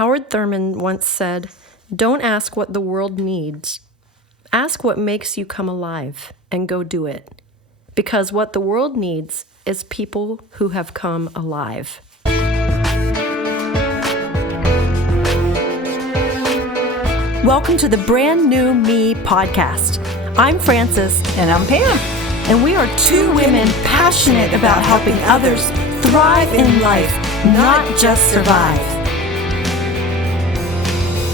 Howard Thurman once said, "Don't ask what the world needs. Ask what makes you come alive and go do it. Because what the world needs is people who have come alive." Welcome to the Brand New Me podcast. I'm Frances. And I'm Pam. And we are two women passionate about helping others thrive in life, not just survive.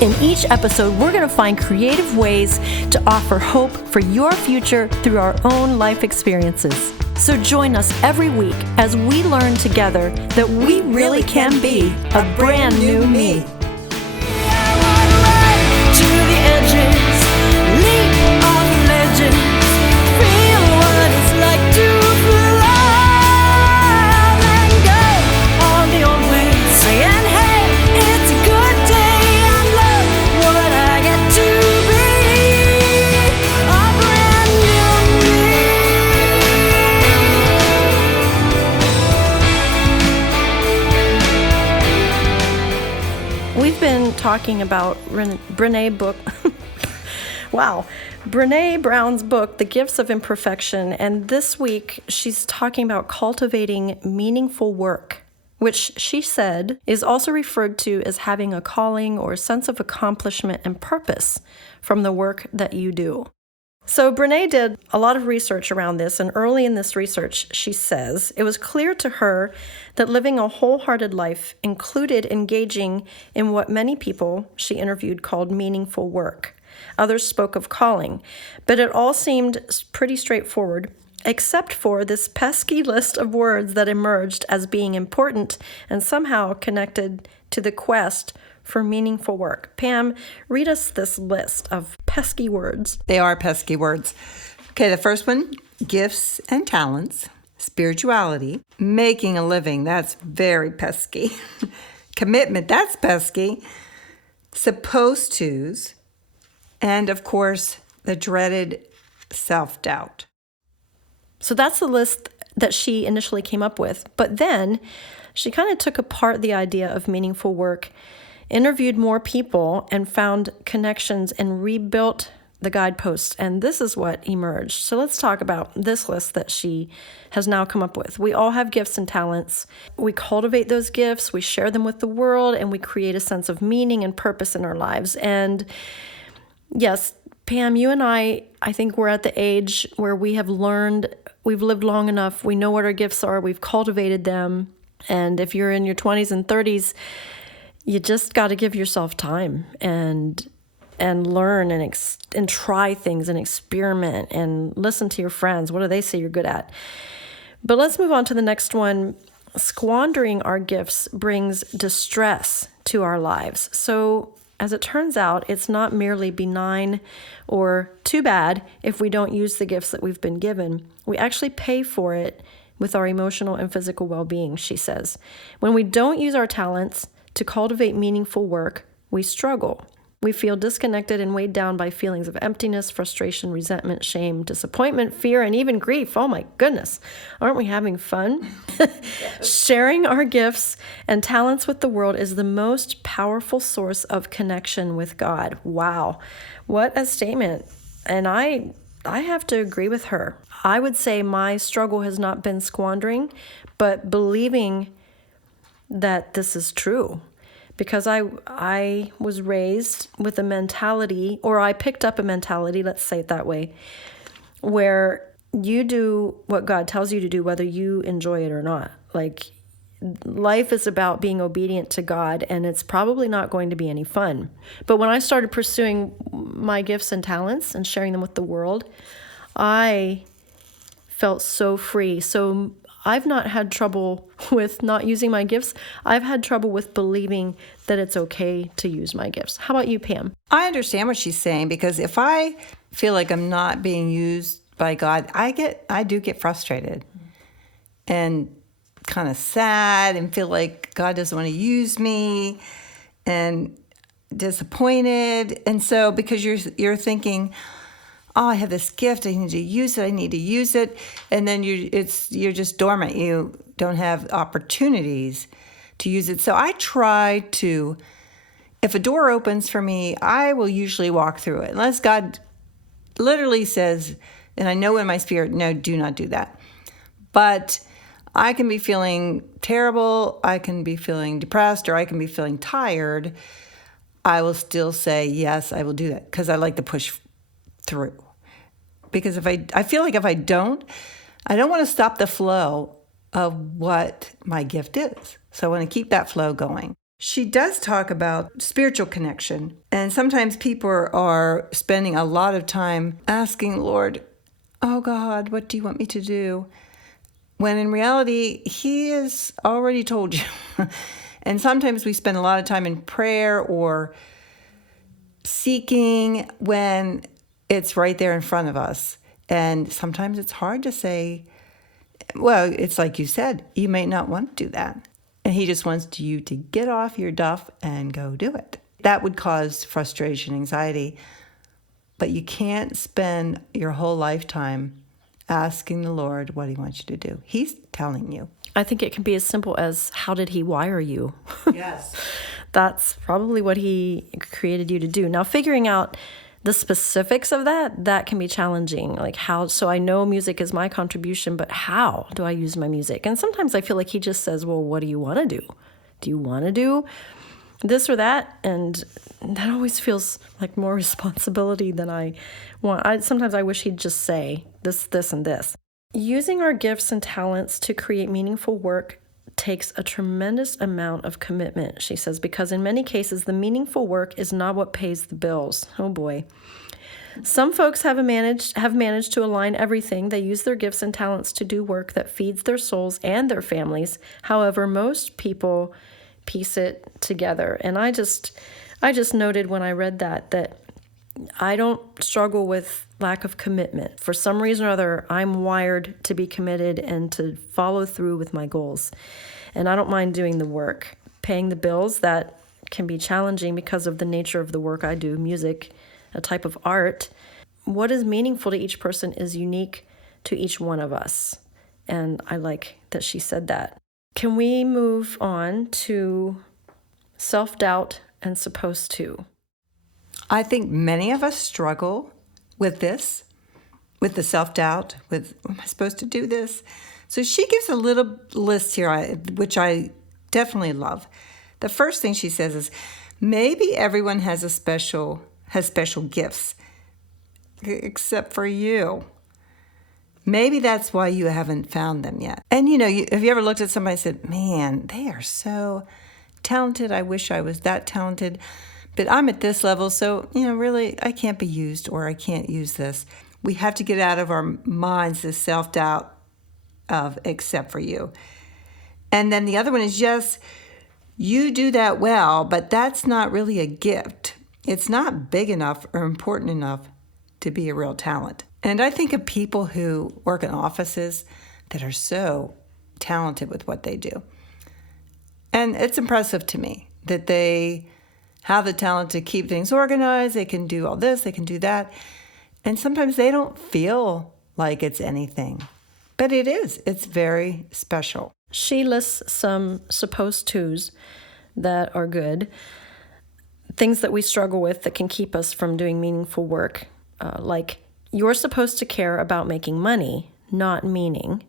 In each episode, we're going to find creative ways to offer hope for your future through our own life experiences. So join us every week as we learn together that we really can be a brand new me. Talking about Brené Brown's book, The Gifts of Imperfection, and this week she's talking about cultivating meaningful work, which she said is also referred to as having a calling or a sense of accomplishment and purpose from the work that you do. So Brené did a lot of research around this, and early in this research, she says, it was clear to her that living a wholehearted life included engaging in what many people she interviewed called meaningful work. Others spoke of calling, but it all seemed pretty straightforward, except for this pesky list of words that emerged as being important and somehow connected to the quest for meaningful work. Pam, read us this list of pesky words. They are pesky words. Okay, the first one, gifts and talents, spirituality, making a living, that's very pesky. Commitment, that's pesky. Supposed to's, and of course, the dreaded self-doubt. So that's the list that she initially came up with. But then she kind of took apart the idea of meaningful work, interviewed more people, and found connections and rebuilt the guideposts. And this is what emerged. So let's talk about this list that she has now come up with. We all have gifts and talents. We cultivate those gifts, we share them with the world, and we create a sense of meaning and purpose in our lives. And yes, Pam, you and I think we're at the age where we have learned, we've lived long enough, we know what our gifts are, we've cultivated them. And if you're in your 20s and 30s, you just got to give yourself time and learn and try things and experiment and listen to your friends. What do they say you're good at? But let's move on to the next one. Squandering our gifts brings distress to our lives. So as it turns out, it's not merely benign or too bad if we don't use the gifts that we've been given. We actually pay for it with our emotional and physical well-being, she says. When we don't use our talents to cultivate meaningful work, we struggle. We feel disconnected and weighed down by feelings of emptiness, frustration, resentment, shame, disappointment, fear, and even grief. Oh my goodness, aren't we having fun? Sharing our gifts and talents with the world is the most powerful source of connection with God. Wow, what a statement. And I have to agree with her. I would say my struggle has not been squandering, but believing that this is true, because I was raised with a mentality, or I picked up a mentality, let's say it that way, where you do what God tells you to do, whether you enjoy it or not. Like, life is about being obedient to God, and it's probably not going to be any fun. But when I started pursuing my gifts and talents and sharing them with the world, I felt so free. So I've not had trouble with not using my gifts. I've had trouble with believing that it's okay to use my gifts. How about you, Pam? I understand what she's saying, because if I feel like I'm not being used by God, I do get frustrated and kind of sad and feel like God doesn't want to use me and disappointed. And so because you're thinking, oh, I have this gift, I need to use it. And then you're just dormant. You don't have opportunities to use it. So I try to if a door opens for me, I will usually walk through it. Unless God literally says, and I know in my spirit, no, do not do that. But I can be feeling terrible, I can be feeling depressed, or I can be feeling tired. I will still say, yes, I will do that, because I like to push through. Because if I feel like if I don't want to stop the flow of what my gift is. So I want to keep that flow going. She does talk about spiritual connection. And sometimes people are spending a lot of time asking, Lord, oh God, what do you want me to do? When in reality, He has already told you. And sometimes we spend a lot of time in prayer or seeking when it's right there in front of us. And sometimes it's hard to say, well, it's like you said, you may not want to do that. And He just wants you to get off your duff and go do it. That would cause frustration, anxiety. But you can't spend your whole lifetime asking the Lord what He wants you to do. He's telling you. I think it can be as simple as, how did He wire you? Yes. That's probably what He created you to do. Now, figuring out the specifics of that can be challenging. Like how, so I know music is my contribution, but how do I use my music? And sometimes I feel like He just says, well, what do you want to do? Do you want to do this or that? And that always feels like more responsibility than I want. Sometimes I wish He'd just say this, this, and this. Using our gifts and talents to create meaningful work takes a tremendous amount of commitment, she says, because in many cases, the meaningful work is not what pays the bills. Oh boy. Some folks have managed to align everything. They use their gifts and talents to do work that feeds their souls and their families. However, most people piece it together. And I just noted when I read that I don't struggle with lack of commitment. For some reason or other, I'm wired to be committed and to follow through with my goals. And I don't mind doing the work. Paying the bills, that can be challenging because of the nature of the work I do, music, a type of art. What is meaningful to each person is unique to each one of us. And I like that she said that. Can we move on to self-doubt and supposed to? I think many of us struggle with this, with the self-doubt, with, am I supposed to do this? So she gives a little list here, which I definitely love. The first thing she says is, maybe everyone has special gifts, except for you. Maybe that's why you haven't found them yet. And have you ever looked at somebody and said, man, they are so talented. I wish I was that talented. But I'm at this level, so, really, I can't be used, or I can't use this. We have to get out of our minds this self-doubt of except for you. And then the other one is, yes, you do that well, but that's not really a gift. It's not big enough or important enough to be a real talent. And I think of people who work in offices that are so talented with what they do. And it's impressive to me that they have the talent to keep things organized. They can do all this, they can do that. And sometimes they don't feel like it's anything. But it is. It's very special. She lists some supposed tos that are good, things that we struggle with that can keep us from doing meaningful work, like you're supposed to care about making money, not meaning.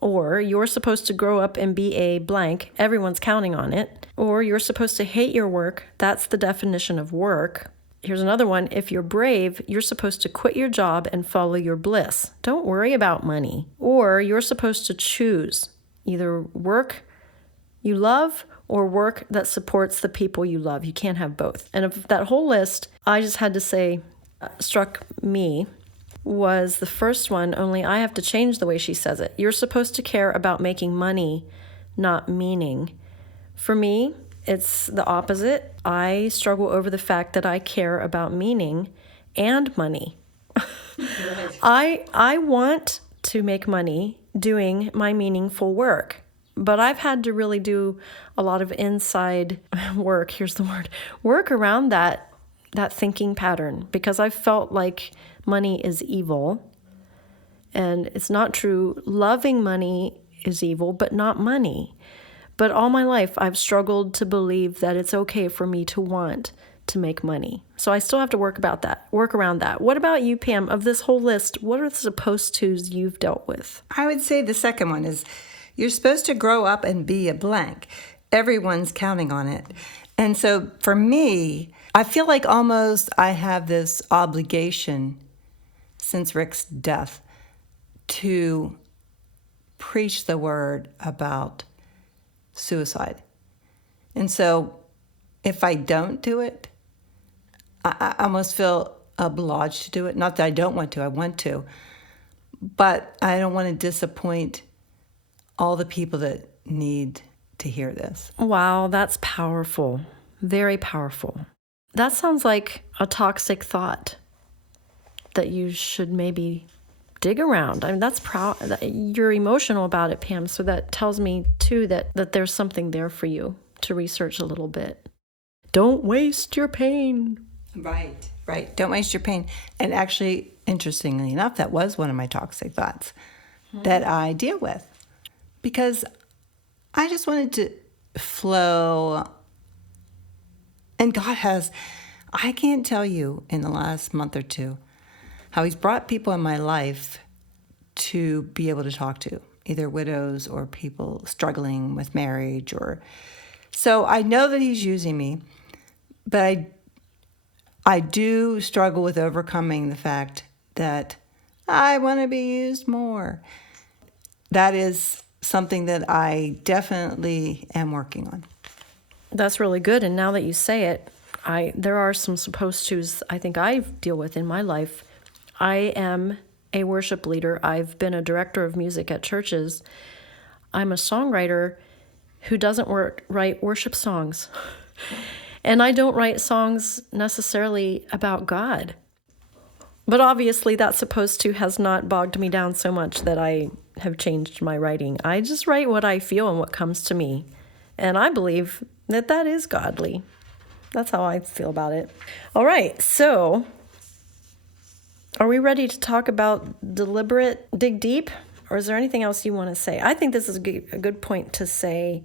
Or you're supposed to grow up and be a blank, everyone's counting on it. Or you're supposed to hate your work, that's the definition of work. Here's another one, if you're brave, you're supposed to quit your job and follow your bliss. Don't worry about money. Or you're supposed to choose either work you love or work that supports the people you love. You can't have both. And of that whole list, I just had to say, struck me, was the first one, only I have to change the way she says it. You're supposed to care about making money, not meaning. For me, it's the opposite. I struggle over the fact that I care about meaning and money. I want to make money doing my meaningful work, but I've had to really do a lot of inside work, here's the word, work around that thinking pattern, because I've felt like money is evil, and it's not true. Loving money is evil, but not money. But all my life, I've struggled to believe that it's okay for me to want to make money. So I still have to work around that. What about you, Pam? Of this whole list, what are the supposed tos you've dealt with? I would say the second one is you're supposed to grow up and be a blank. Everyone's counting on it. And so for me, I feel like almost I have this obligation since Rick's death to preach the word about suicide. And so if I don't do it, I almost feel obliged to do it. Not that I don't want to, I want to. But I don't want to disappoint all the people that need to hear this. Wow, that's powerful. Very powerful. That sounds like a toxic thought that you should maybe dig around. I mean, that's you're emotional about it, Pam. So that tells me too that there's something there for you to research a little bit. Don't waste your pain. Right. Don't waste your pain. And actually, interestingly enough, that was one of my toxic thoughts that I deal with, because I just wanted to flow. And God I can't tell you in the last month or two how He's brought people in my life to be able to talk to, either widows or people struggling with marriage. So I know that He's using me, but I do struggle with overcoming the fact that I want to be used more. That is something that I definitely am working on. That's really good. And now that you say it, there are some supposed tos I think I deal with in my life. I am a worship leader. I've been a director of music at churches. I'm a songwriter who doesn't write worship songs. And I don't write songs necessarily about God. But obviously that supposed to has not bogged me down so much that I have changed my writing. I just write what I feel and what comes to me. And I believe that is godly. That's how I feel about it. All right, so are we ready to talk about dig deep? Or is there anything else you want to say? I think this is a good point to say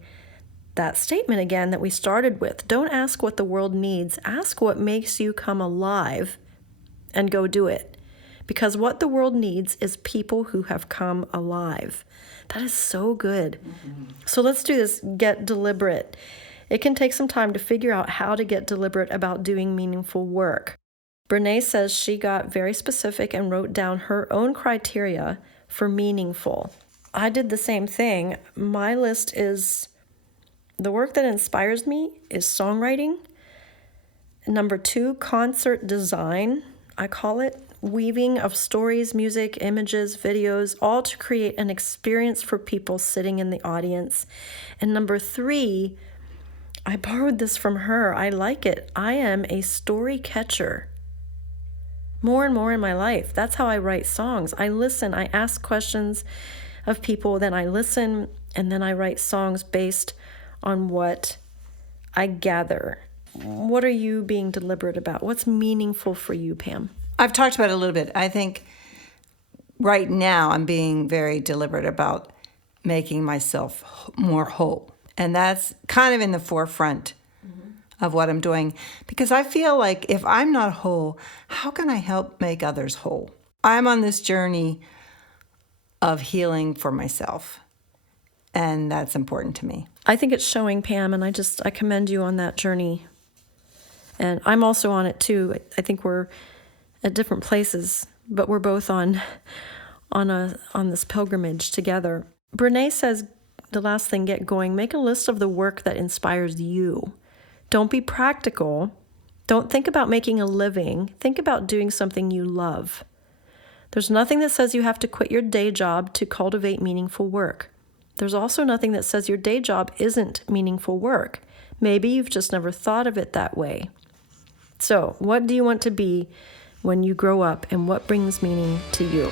that statement again that we started with. Don't ask what the world needs. Ask what makes you come alive and go do it. Because what the world needs is people who have come alive. That is so good. Mm-hmm. So let's do this. Get deliberate. It can take some time to figure out how to get deliberate about doing meaningful work. Brené says she got very specific and wrote down her own criteria for meaningful. I did the same thing. My list is the work that inspires me is songwriting. Number 2, concert design, I call it. Weaving of stories, music, images, videos, all to create an experience for people sitting in the audience. And number 3, I borrowed this from her. I like it. I am a story catcher. More and more in my life. That's how I write songs. I listen. I ask questions of people, then I listen, and then I write songs based on what I gather. What are you being deliberate about? What's meaningful for you, Pam? I've talked about it a little bit. I think right now I'm being very deliberate about making myself more whole. And that's kind of in the forefront of what I'm doing. Because I feel like if I'm not whole, how can I help make others whole? I'm on this journey of healing for myself. And that's important to me. I think it's showing, Pam, and I commend you on that journey. And I'm also on it too. I think we're at different places, but we're both on this pilgrimage together. Brené says, the last thing, get going. Make a list of the work that inspires you. Don't be practical. Don't think about making a living. Think about doing something you love. There's nothing that says you have to quit your day job to cultivate meaningful work. There's also nothing that says your day job isn't meaningful work. Maybe you've just never thought of it that way. So, what do you want to be when you grow up, and what brings meaning to you?